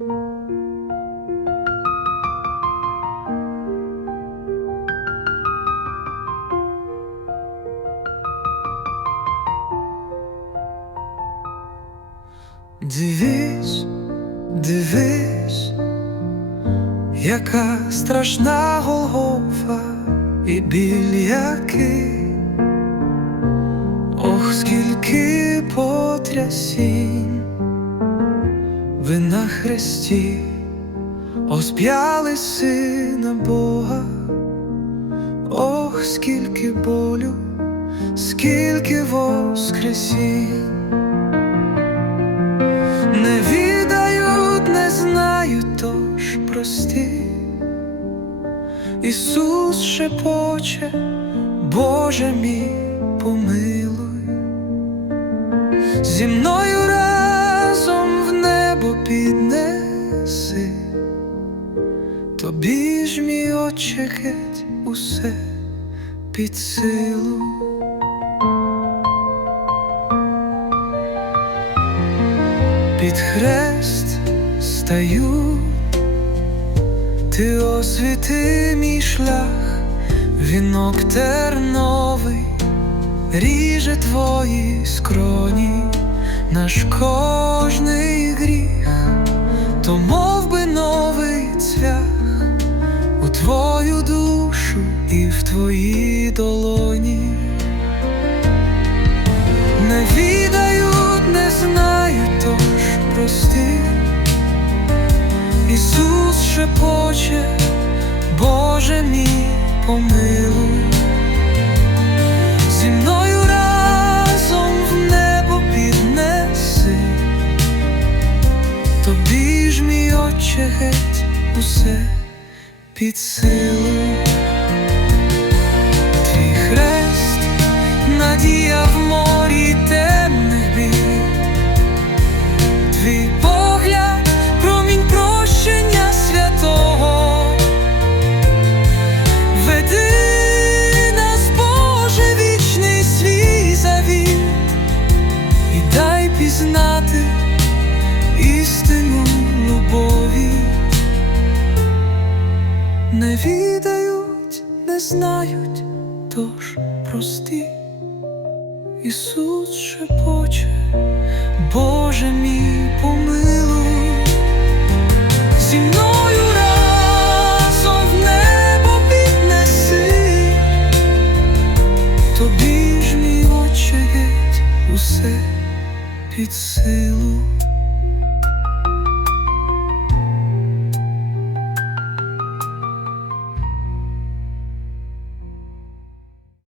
Дивись, дивись, яка страшна Голгофа і біль який, ох, скільки потрясінь ви на хресті осп'яли сина Бога, ох, скільки болю, скільки воскресінь. Не відають, не знають, тож прості. Ісус шепоче, Боже мій, помилуй, зі мною отче геть усе під силу. Під хрест стаю, ти освіти мій шлях, вінок терновий, ріже твої скроні, наш кожний твою душу і в твої долоні. Не відають, не знають, тож прости. Ісус шепоче, Боже мій, помилуй. Зі мною разом в небо піднеси, тобі ж мій отче геть усе під силу. Твій хрест надія в морі темних бід, твій погляд, промінь прощення святого, веди нас, Боже, вічний свій завіт, і дай пізнати істину любові не відають, не знають, тож прости Ісус шепоче, Боже мій помилуй, зі мною разом небо піднеси, тобі ж мій очевидь, усе під силу.